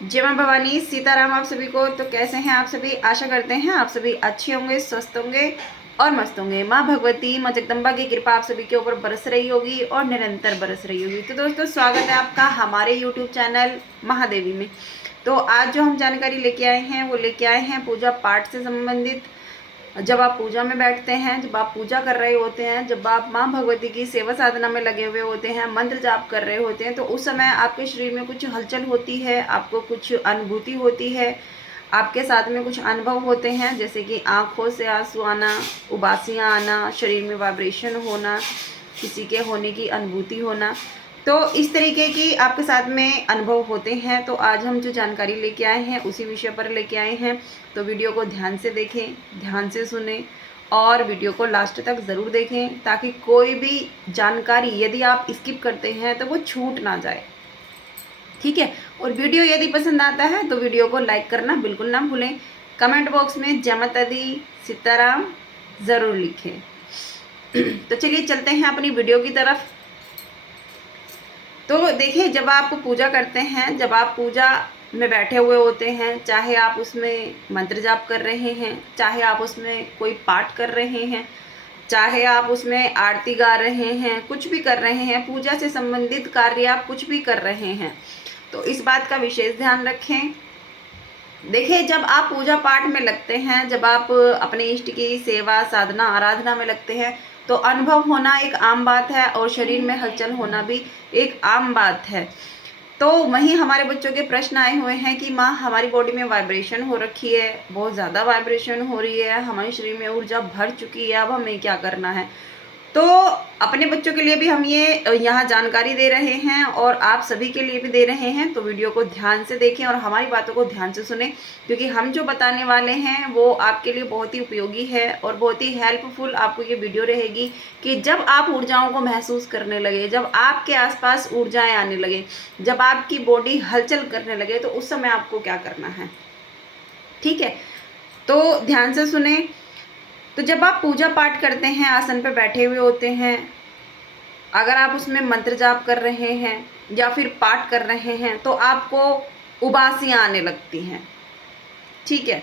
जय मां भवानी, सीताराम आप सभी को। तो कैसे हैं आप सभी? आशा करते हैं आप सभी अच्छे होंगे, स्वस्थ होंगे और मस्त होंगे। मां भगवती, मां जगदम्बा की कृपा आप सभी के ऊपर बरस रही होगी और निरंतर बरस रही होगी। तो दोस्तों, स्वागत है आपका हमारे यूट्यूब चैनल महादेवी में। तो आज जो हम जानकारी लेके आए हैं वो लेके आए हैं पूजा पाठ से संबंधित। जब आप पूजा में बैठते हैं, जब आप पूजा कर रहे होते हैं, जब आप माँ भगवती की सेवा साधना में लगे हुए होते हैं, मंत्र जाप कर रहे होते हैं, तो उस समय आपके शरीर में कुछ हलचल होती है, आपको कुछ अनुभूति होती है, आपके साथ में कुछ अनुभव होते हैं, जैसे कि आंखों से आंसू आना, उबासियाँ आना, शरीर में वाइब्रेशन होना, किसी के होने की अनुभूति होना। तो इस तरीके की आपके साथ में अनुभव होते हैं। तो आज हम जो जानकारी लेके आए हैं उसी विषय पर लेके आए हैं। तो वीडियो को ध्यान से देखें, ध्यान से सुने और वीडियो को लास्ट तक ज़रूर देखें, ताकि कोई भी जानकारी यदि आप स्किप करते हैं तो वो छूट ना जाए। ठीक है। और वीडियो यदि पसंद आता है तो वीडियो को लाइक करना बिल्कुल ना भूलें। कमेंट बॉक्स में जय माता दी, सीताराम ज़रूर लिखें। तो चलिए चलते हैं अपनी वीडियो की तरफ। तो देखिए, जब आप पूजा करते हैं, जब आप पूजा में बैठे हुए होते हैं, चाहे आप उसमें मंत्र जाप कर रहे हैं, चाहे आप उसमें कोई पाठ कर रहे हैं, चाहे आप उसमें आरती गा रहे हैं, कुछ भी कर रहे हैं, पूजा से संबंधित कार्य आप कुछ भी कर रहे हैं, तो इस बात का विशेष ध्यान रखें। देखिए, जब आप पूजा पाठ में लगते हैं, जब आप अपने इष्ट की सेवा साधना आराधना में लगते हैं, तो अनुभव होना एक आम बात है और शरीर में हलचल होना भी एक आम बात है। तो वहीं हमारे बच्चों के प्रश्न आए हुए हैं कि माँ, हमारी बॉडी में वाइब्रेशन हो रखी है, बहुत ज़्यादा वाइब्रेशन हो रही है, हमारे शरीर में ऊर्जा भर चुकी है, अब हमें क्या करना है। तो अपने बच्चों के लिए भी हम ये यहाँ जानकारी दे रहे हैं और आप सभी के लिए भी दे रहे हैं। तो वीडियो को ध्यान से देखें और हमारी बातों को ध्यान से सुनें, क्योंकि हम जो बताने वाले हैं वो आपके लिए बहुत ही उपयोगी है और बहुत ही हेल्पफुल आपको ये वीडियो रहेगी। कि जब आप ऊर्जाओं को महसूस करने लगे, जब आपके आसपास ऊर्जाएं आने लगे, जब आपकी बॉडी हलचल करने लगे, तो उस समय आपको क्या करना है। ठीक है, तो ध्यान से सुने। तो जब आप पूजा पाठ करते हैं, आसन पर बैठे हुए होते हैं, अगर आप उसमें मंत्र जाप कर रहे हैं या फिर पाठ कर रहे हैं, तो आपको उबासियाँ आने लगती हैं। ठीक है,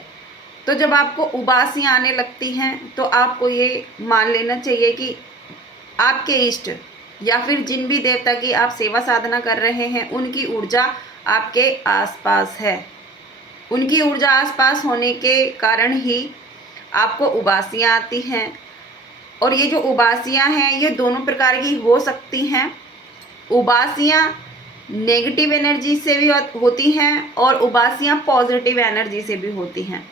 तो जब आपको उबासियाँ आने लगती हैं तो आपको ये मान लेना चाहिए कि आपके इष्ट या फिर जिन भी देवता की आप सेवा साधना कर रहे हैं, उनकी ऊर्जा आपके आसपास है। उनकी ऊर्जा आसपास होने के कारण ही आपको उबासियाँ आती हैं। और ये जो उबासियाँ हैं, ये दोनों प्रकार की हो सकती हैं। उबासियाँ नेगेटिव एनर्जी से भी होती हैं और उबासियाँ पॉजिटिव एनर्जी से भी होती हैं।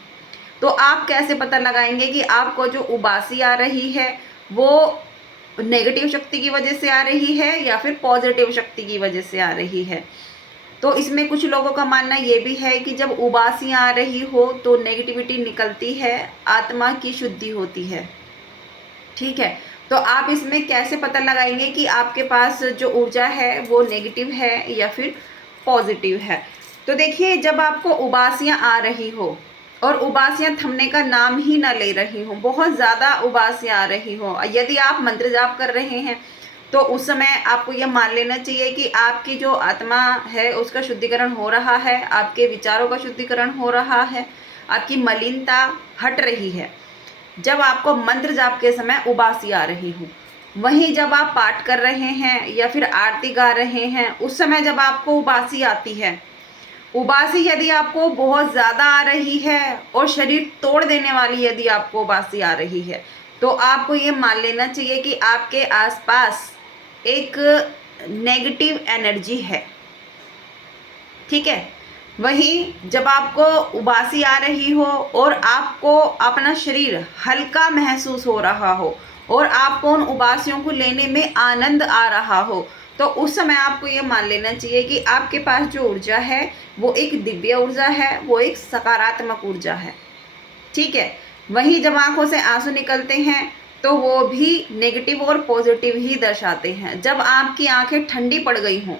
तो आप कैसे पता लगाएंगे कि आपको जो उबासी आ रही है वो नेगेटिव शक्ति की वजह से आ रही है या फिर पॉजिटिव शक्ति की वजह से आ रही है। तो इसमें कुछ लोगों का मानना ये भी है कि जब उबासियाँ आ रही हो तो नेगेटिविटी निकलती है, आत्मा की शुद्धि होती है। ठीक है, तो आप इसमें कैसे पता लगाएंगे कि आपके पास जो ऊर्जा है वो नेगेटिव है या फिर पॉजिटिव है। तो देखिए, जब आपको उबासियाँ आ रही हो और उबासियाँ थमने का नाम ही ना ले रही हो, बहुत ज़्यादा उबासियाँ आ रही हो, यदि आप मंत्र जाप कर रहे हैं, तो उस समय आपको यह मान लेना चाहिए कि आपकी जो आत्मा है उसका शुद्धिकरण हो रहा है, आपके विचारों का शुद्धिकरण हो रहा है, आपकी मलिनता हट रही है। जब आपको मंत्र जाप के समय उबासी आ रही हो, वहीं जब आप पाठ कर रहे हैं या फिर आरती गा रहे हैं, उस समय जब आपको उबासी आती है, उबासी यदि आपको बहुत ज़्यादा आ रही है और शरीर तोड़ देने वाली यदि आपको उबासी आ रही है, तो आपको ये मान लेना चाहिए कि आपके आसपास एक नेगेटिव एनर्जी है। ठीक है, वहीं जब आपको उबासी आ रही हो और आपको अपना शरीर हल्का महसूस हो रहा हो और आपको उन उबासियों को लेने में आनंद आ रहा हो, तो उस समय आपको ये मान लेना चाहिए कि आपके पास जो ऊर्जा है वो एक दिव्य ऊर्जा है, वो एक सकारात्मक ऊर्जा है। ठीक है, वहीं जब आंखों से आंसू निकलते हैं तो वो भी नेगेटिव और पॉजिटिव ही दर्शाते हैं। जब आपकी आंखें ठंडी पड़ गई हों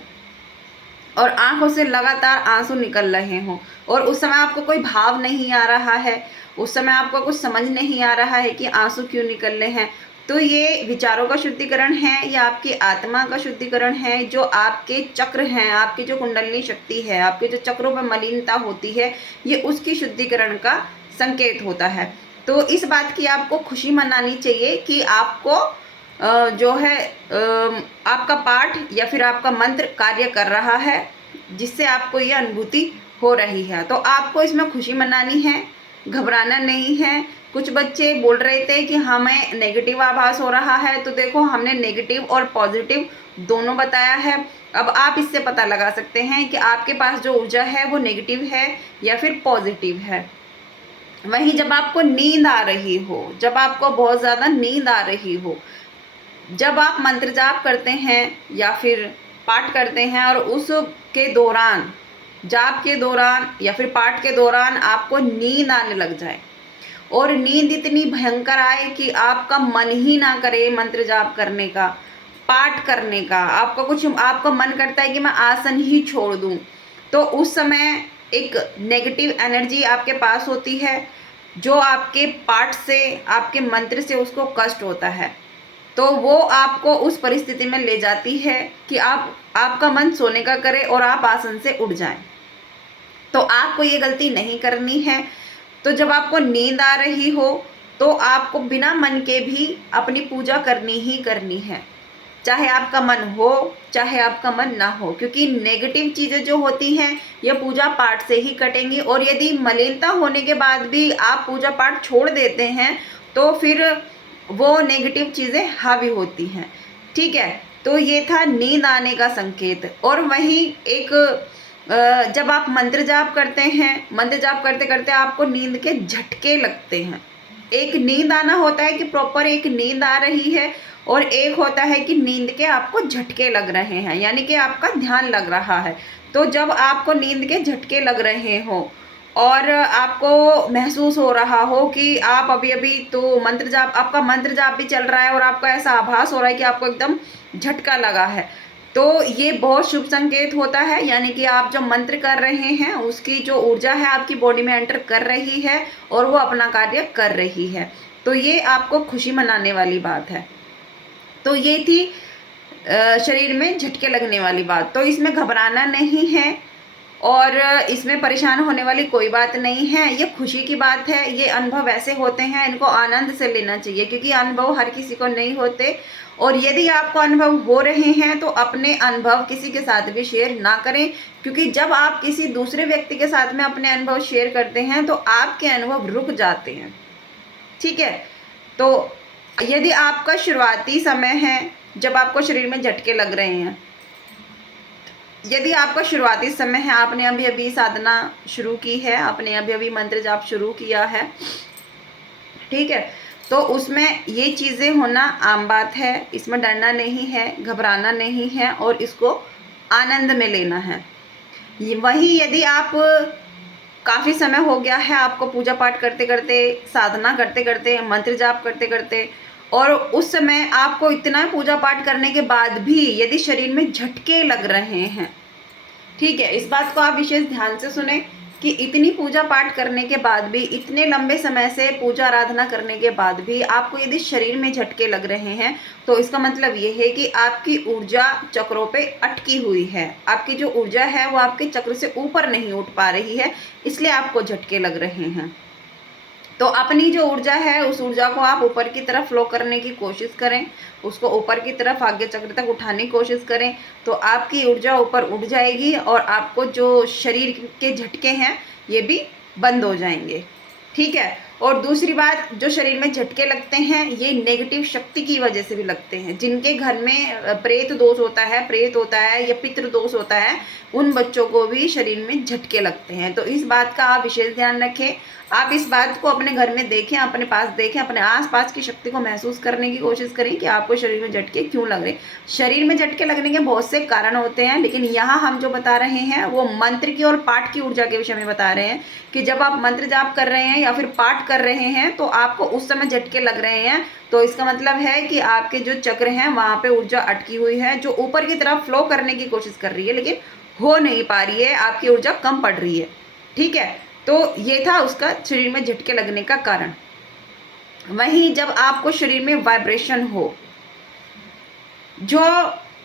और आंखों से लगातार आंसू निकल रहे हों और उस समय आपको कोई भाव नहीं आ रहा है, उस समय आपको कुछ समझ नहीं आ रहा है कि आंसू क्यों निकल रहे हैं, तो ये विचारों का शुद्धिकरण है या आपकी आत्मा का शुद्धिकरण है। जो आपके चक्र हैं, आपकी जो कुंडलिनी शक्ति है, आपके जो चक्रों में मलिनता होती है, ये उसकी शुद्धिकरण का संकेत होता है। तो इस बात की आपको खुशी मनानी चाहिए कि आपको जो है आपका पाठ या फिर आपका मंत्र कार्य कर रहा है, जिससे आपको ये अनुभूति हो रही है। तो आपको इसमें खुशी मनानी है, घबराना नहीं है। कुछ बच्चे बोल रहे थे कि हमें नेगेटिव आभास हो रहा है, तो देखो हमने नेगेटिव और पॉजिटिव दोनों बताया है। अब आप इससे पता लगा सकते हैं कि आपके पास जो ऊर्जा है वो नेगेटिव है या फिर पॉजिटिव है। वहीं जब आपको नींद आ रही हो, जब आपको बहुत ज़्यादा नींद आ रही हो, जब आप मंत्र जाप करते हैं या फिर पाठ करते हैं और उसके दौरान, जाप के दौरान या फिर पाठ के दौरान आपको नींद आने लग जाए और नींद इतनी भयंकर आए कि आपका मन ही ना करे मंत्र जाप करने का, पाठ करने का, आपका मन करता है कि मैं आसन ही छोड़ दूं, तो उस समय एक नेगेटिव एनर्जी आपके पास होती है, जो आपके पाठ से, आपके मंत्र से उसको कष्ट होता है। तो वो आपको उस परिस्थिति में ले जाती है कि आपका मन सोने का करे और आप आसन से उठ जाएं। तो आपको ये गलती नहीं करनी है। तो जब आपको नींद आ रही हो तो आपको बिना मन के भी अपनी पूजा करनी ही करनी है, चाहे आपका मन हो चाहे आपका मन ना हो, क्योंकि नेगेटिव चीज़ें जो होती हैं ये पूजा पाठ से ही कटेंगी। और यदि मलिनता होने के बाद भी आप पूजा पाठ छोड़ देते हैं तो फिर वो नेगेटिव चीज़ें हावी होती हैं। ठीक है, तो ये था नींद आने का संकेत। और वहीं एक जब आप मंत्र जाप करते हैं, मंत्र जाप करते करते आपको नींद के झटके लगते हैं। एक नींद आना होता है कि प्रॉपर एक नींद आ रही है, और एक होता है कि नींद के आपको झटके लग रहे हैं, यानी कि आपका ध्यान लग रहा है। तो जब आपको नींद के झटके लग रहे हो और आपको महसूस हो रहा हो कि आप अभी अभी तो आपका मंत्र जाप भी चल रहा है और आपको ऐसा आभास हो रहा है कि आपको एकदम झटका लगा है, तो ये बहुत शुभ संकेत होता है। यानी कि आप जो मंत्र कर रहे हैं उसकी जो ऊर्जा है आपकी बॉडी में एंटर कर रही है और वो अपना कार्य कर रही है। तो ये आपको खुशी मनाने वाली बात है। तो ये थी शरीर में झटके लगने वाली बात। तो इसमें घबराना नहीं है और इसमें परेशान होने वाली कोई बात नहीं है। ये खुशी की बात है। ये अनुभव ऐसे होते हैं, इनको आनंद से लेना चाहिए, क्योंकि अनुभव हर किसी को नहीं होते। और यदि आपको अनुभव हो रहे हैं तो अपने अनुभव किसी के साथ भी शेयर ना करें, क्योंकि जब आप किसी दूसरे व्यक्ति के साथ में अपने अनुभव शेयर करते हैं तो आपके अनुभव रुक जाते हैं। ठीक है, तो यदि आपका शुरुआती समय है जब आपको शरीर में झटके लग रहे हैं, यदि आपका शुरुआती समय है, आपने अभी अभी साधना शुरू की है, आपने अभी अभी मंत्र जाप शुरू किया है, ठीक है, तो उसमें ये चीज़ें होना आम बात है। इसमें डरना नहीं है, घबराना नहीं है और इसको आनंद में लेना है। वहीं यदि आप काफ़ी समय हो गया है आपको पूजा पाठ करते करते, साधना करते करते, मंत्र जाप करते करते, और उस समय आपको इतना पूजा पाठ करने के बाद भी यदि शरीर में झटके लग रहे हैं, ठीक है, इस बात को आप विशेष ध्यान से सुने कि इतनी पूजा पाठ करने के बाद भी, इतने लंबे समय से पूजा आराधना करने के बाद भी आपको यदि शरीर में झटके लग रहे हैं, तो इसका मतलब ये है कि आपकी ऊर्जा चक्रों पे अटकी हुई है। आपकी जो ऊर्जा है वो आपके चक्र से ऊपर नहीं उठ पा रही है, इसलिए आपको झटके लग रहे हैं। तो अपनी जो ऊर्जा है उस ऊर्जा को आप ऊपर की तरफ फ्लो करने की कोशिश करें, उसको ऊपर की तरफ आगे चक्र तक उठाने की कोशिश करें, तो आपकी ऊर्जा ऊपर उठ जाएगी और आपको जो शरीर के झटके हैं ये भी बंद हो जाएंगे। ठीक है, और दूसरी बात, जो शरीर में झटके लगते हैं ये नेगेटिव शक्ति की वजह से भी लगते हैं। जिनके घर में प्रेत दोष होता है, प्रेत होता है या पितृ दोष होता है, उन बच्चों को भी शरीर में झटके लगते हैं। तो इस बात का आप विशेष ध्यान रखें। आप इस बात को अपने घर में देखें, अपने पास देखें, अपने आसपास की शक्ति को महसूस करने की कोशिश करें कि आपको शरीर में झटके क्यों लग रहे। शरीर में झटके लगने के बहुत से कारण होते हैं, लेकिन यहाँ हम जो बता रहे हैं वो मंत्र की और पाठ की ऊर्जा के विषय में बता रहे हैं कि जब आप मंत्र जाप कर रहे हैं या फिर पाठ कर रहे हैं तो आपको उस समय झटके लग रहे हैं, तो इसका मतलब है कि आपके जो चक्र हैं वहाँ पे ऊर्जा अटकी हुई है, जो ऊपर की तरफ फ्लो करने की कोशिश कर रही है लेकिन हो नहीं पा रही है, आपकी ऊर्जा कम पड़ रही है। ठीक है, तो ये था उसका शरीर में झटके लगने का कारण। वहीं जब आपको शरीर में वाइब्रेशन हो, जो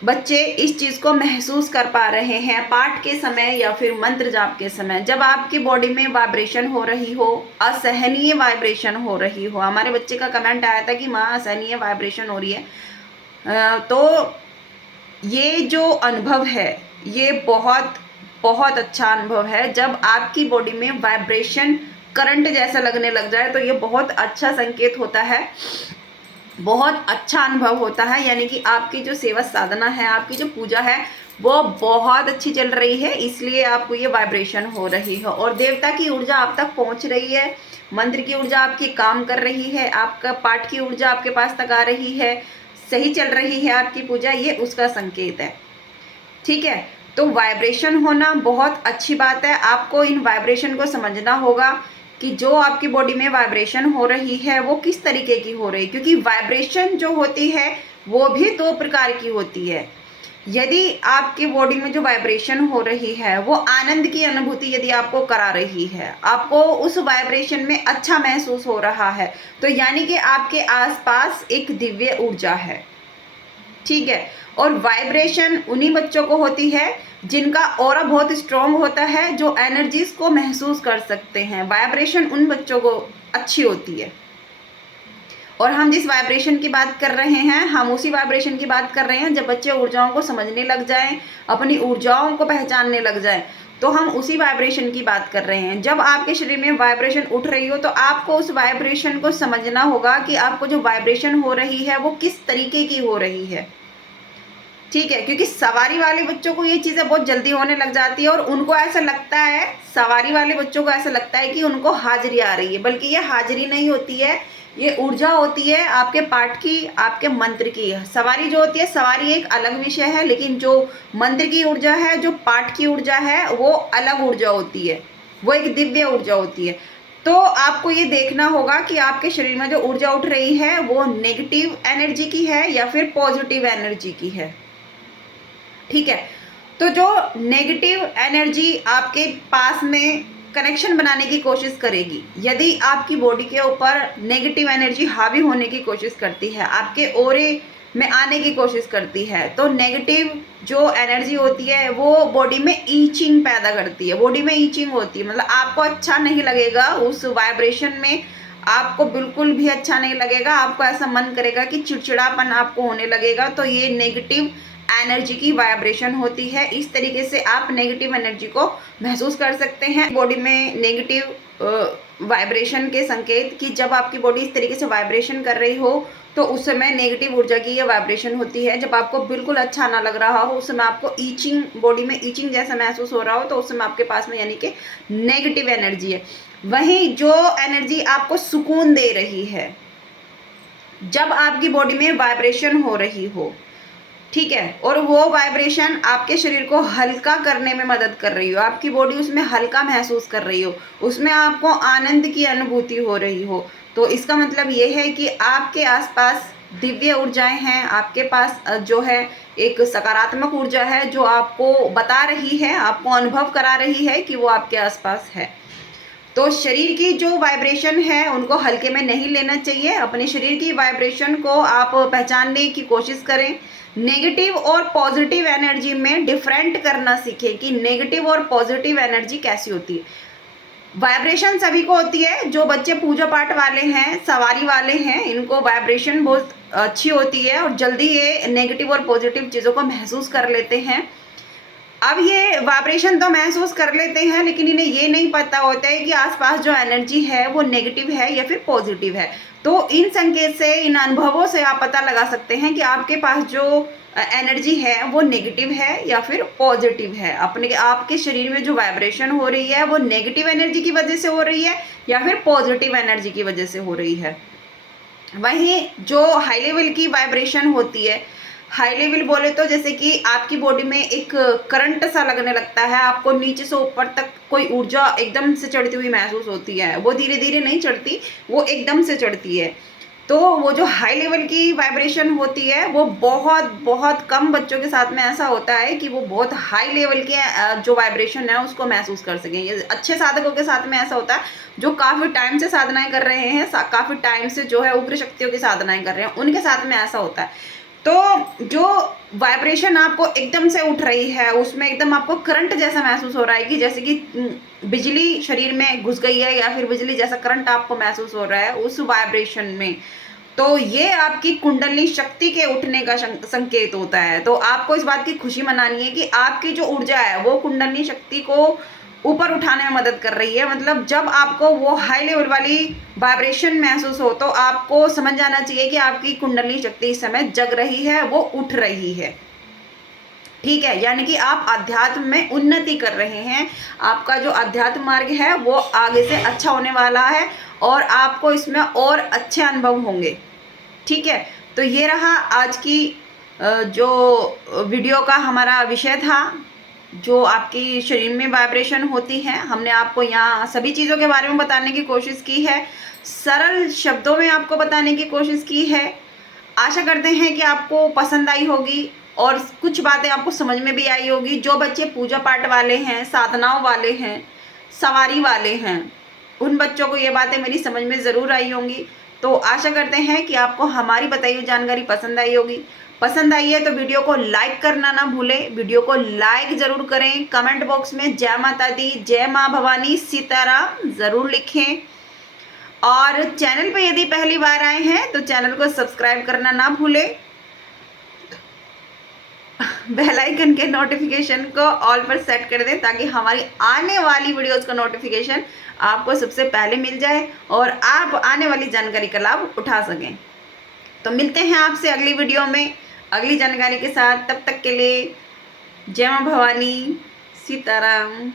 बच्चे इस चीज़ को महसूस कर पा रहे हैं पाठ के समय या फिर मंत्र जाप के समय, जब आपकी बॉडी में वाइब्रेशन हो रही हो, असहनीय वाइब्रेशन हो रही हो। हमारे बच्चे का कमेंट आया था कि माँ असहनीय वाइब्रेशन हो रही है, तो ये जो अनुभव है ये बहुत बहुत अच्छा अनुभव है। जब आपकी बॉडी में वाइब्रेशन करंट जैसा लगने लग जाए तो ये बहुत अच्छा संकेत होता है, बहुत अच्छा अनुभव होता है। यानी कि आपकी जो सेवा साधना है, आपकी जो पूजा है वो बहुत अच्छी चल रही है, इसलिए आपको ये वाइब्रेशन हो रही है और देवता की ऊर्जा आप तक पहुंच रही है, मंत्र की ऊर्जा आपकी काम कर रही है, आपका पाठ की ऊर्जा आपके पास तक आ रही है, सही चल रही है आपकी पूजा, ये उसका संकेत है। ठीक है, तो वाइब्रेशन होना बहुत अच्छी बात है। आपको इन वाइब्रेशन को समझना होगा कि जो आपकी बॉडी में वाइब्रेशन हो रही है वो किस तरीके की हो रही है, क्योंकि वाइब्रेशन जो होती है वो भी दो प्रकार की होती है। यदि आपकी बॉडी में जो वाइब्रेशन हो रही है वो आनंद की अनुभूति यदि आपको करा रही है, आपको उस वाइब्रेशन में अच्छा महसूस हो रहा है, तो यानी कि आपके आसपास एक दिव्य ऊर्जा है। ठीक है, और वाइब्रेशन उन्हीं बच्चों को होती है जिनका ऑरा बहुत स्ट्रांग होता है, जो एनर्जीज को महसूस कर सकते हैं। वाइब्रेशन उन बच्चों को अच्छी होती है। और हम जिस वाइब्रेशन की बात कर रहे हैं, हम उसी वाइब्रेशन की बात कर रहे हैं जब बच्चे ऊर्जाओं को समझने लग जाएं, अपनी ऊर्जाओं को पहचानने लग जाएं, तो हम उसी वाइब्रेशन की बात कर रहे हैं। जब आपके शरीर में वाइब्रेशन उठ रही हो तो आपको उस वाइब्रेशन को समझना होगा कि आपको जो वाइब्रेशन हो रही है वो किस तरीके की हो रही है। ठीक है, क्योंकि सवारी वाले बच्चों को ये चीज़ें बहुत जल्दी होने लग जाती है और उनको ऐसा लगता है, सवारी वाले बच्चों को ऐसा लगता है कि उनको हाजिरी आ रही है, बल्कि ये हाजिरी नहीं होती है, ये ऊर्जा होती है आपके पाठ की, आपके मंत्र की। सवारी जो होती है, सवारी एक अलग विषय है, लेकिन जो मंत्र की ऊर्जा है, जो पाठ की ऊर्जा है, वो अलग ऊर्जा होती है, वो एक दिव्य ऊर्जा होती है। तो आपको ये देखना होगा कि आपके शरीर में जो ऊर्जा उठ रही है वो नेगेटिव एनर्जी की है या फिर पॉजिटिव एनर्जी की है। ठीक है, तो जो नेगेटिव एनर्जी आपके पास में कनेक्शन बनाने की कोशिश करेगी, यदि आपकी बॉडी के ऊपर नेगेटिव एनर्जी हावी होने की कोशिश करती है, आपके ओरे में आने की कोशिश करती है, तो नेगेटिव जो एनर्जी होती है वो बॉडी में ईचिंग पैदा करती है, बॉडी में ईचिंग होती है, मतलब आपको अच्छा नहीं लगेगा उस वाइब्रेशन में, आपको बिल्कुल भी अच्छा नहीं लगेगा, आपको ऐसा मन करेगा कि चिड़चिड़ापन आपको होने लगेगा। तो ये नेगेटिव एनर्जी की वाइब्रेशन होती है। इस तरीके से आप नेगेटिव एनर्जी को महसूस कर सकते हैं। बॉडी में नेगेटिव वाइब्रेशन के संकेत कि जब आपकी बॉडी इस तरीके से वाइब्रेशन कर रही हो तो उस समय नेगेटिव ऊर्जा की ये वाइब्रेशन होती है। जब आपको बिल्कुल अच्छा ना लग रहा हो, उस समय आपको ईचिंग, बॉडी में ईचिंग जैसा महसूस हो रहा हो, तो उस समय आपके पास में यानी कि नेगेटिव एनर्जी है। वहीं जो एनर्जी आपको सुकून दे रही है, जब आपकी बॉडी में वाइब्रेशन हो रही हो, ठीक है, और वो वाइब्रेशन आपके शरीर को हल्का करने में मदद कर रही हो, आपकी बॉडी उसमें हल्का महसूस कर रही हो, उसमें आपको आनंद की अनुभूति हो रही हो, तो इसका मतलब ये है कि आपके आसपास दिव्य ऊर्जाएं हैं, आपके पास जो है एक सकारात्मक ऊर्जा है जो आपको बता रही है, आपको अनुभव करा रही है कि वो आपके आसपास है। तो शरीर की जो वाइब्रेशन है उनको हल्के में नहीं लेना चाहिए। अपने शरीर की वाइब्रेशन को आप पहचानने की कोशिश करें। नेगेटिव और पॉजिटिव एनर्जी में डिफरेंट करना सीखें कि नेगेटिव और पॉजिटिव एनर्जी कैसी होती है। वाइब्रेशन सभी को होती है, जो बच्चे पूजा पाठ वाले हैं, सवारी वाले हैं, इनको वाइब्रेशन बहुत अच्छी होती है और जल्दी ये नेगेटिव और पॉजिटिव चीज़ों को महसूस कर लेते हैं। अब ये वाइब्रेशन तो महसूस कर लेते हैं, लेकिन इन्हें ये नहीं पता होता है कि आसपास जो एनर्जी है वो नेगेटिव है या फिर पॉजिटिव है। तो इन संकेत से, इन अनुभवों से आप पता लगा सकते हैं कि आपके पास जो एनर्जी है वो नेगेटिव है या फिर पॉजिटिव है। अपने आपके शरीर में जो वाइब्रेशन हो रही है वो नेगेटिव एनर्जी की वजह से हो रही है या फिर पॉजिटिव एनर्जी की वजह से हो रही है। वहीं जो हाई लेवल की वाइब्रेशन होती है, हाई लेवल बोले तो जैसे कि आपकी बॉडी में एक करंट सा लगने लगता है, आपको नीचे से ऊपर तक कोई ऊर्जा एकदम से चढ़ती हुई महसूस होती है। वो धीरे धीरे नहीं चढ़ती, वो एकदम से चढ़ती है। तो वो जो हाई लेवल की वाइब्रेशन होती है वो बहुत बहुत कम बच्चों के साथ में ऐसा होता है कि वो बहुत हाई लेवल के जो वाइब्रेशन है उसको महसूस कर सकें। ये अच्छे साधकों के साथ में ऐसा होता है जो काफ़ी टाइम से साधनाएं कर रहे हैं, काफ़ी टाइम से जो है उग्र शक्तियों की साधनाएं कर रहे हैं, उनके साथ में ऐसा होता है। तो जो वाइब्रेशन आपको एकदम से उठ रही है उसमें एकदम आपको करंट जैसा महसूस हो रहा है कि जैसे कि बिजली शरीर में घुस गई है या फिर बिजली जैसा करंट आपको महसूस हो रहा है उस वाइब्रेशन में, तो ये आपकी कुंडली शक्ति के उठने का संकेत होता है। तो आपको इस बात की खुशी मनानी है कि आपकी जो ऊर्जा है वो कुंडली शक्ति को ऊपर उठाने में मदद कर रही है। मतलब जब आपको वो हाई लेवल वाली वाइब्रेशन महसूस हो तो आपको समझ जाना चाहिए कि आपकी कुंडली शक्ति इस समय जग रही है, वो उठ रही है। ठीक है, यानी कि आप अध्यात्म में उन्नति कर रहे हैं, आपका जो अध्यात्म मार्ग है वो आगे से अच्छा होने वाला है और आपको इसमें और अच्छे अनुभव होंगे। ठीक है, तो ये रहा आज की जो वीडियो का हमारा विषय था, जो आपकी शरीर में वाइब्रेशन होती है। हमने आपको यहाँ सभी चीज़ों के बारे में बताने की कोशिश की है, सरल शब्दों में आपको बताने की कोशिश की है। आशा करते हैं कि आपको पसंद आई होगी और कुछ बातें आपको समझ में भी आई होगी। जो बच्चे पूजा पाठ वाले हैं, साधनाओं वाले हैं, सवारी वाले हैं, उन बच्चों को ये बातें मेरी समझ में ज़रूर आई होंगी। तो आशा करते हैं कि आपको हमारी बताई हुई जानकारी पसंद आई होगी। पसंद आई है तो वीडियो को लाइक करना ना भूलें, वीडियो को लाइक ज़रूर करें। कमेंट बॉक्स में जय माता दी, जय माँ भवानी, सीताराम ज़रूर लिखें। और चैनल पे यदि पहली बार आए हैं तो चैनल को सब्सक्राइब करना ना भूलें। बेल आइकन के नोटिफिकेशन को ऑल पर सेट कर दें ताकि हमारी आने वाली वीडियोस का नोटिफिकेशन आपको सबसे पहले मिल जाए और आप आने वाली जानकारी का लाभ उठा सकें। तो मिलते हैं आपसे अगली वीडियो में अगली जानकारी के साथ। तब तक के लिए जय मां भवानी, सीताराम।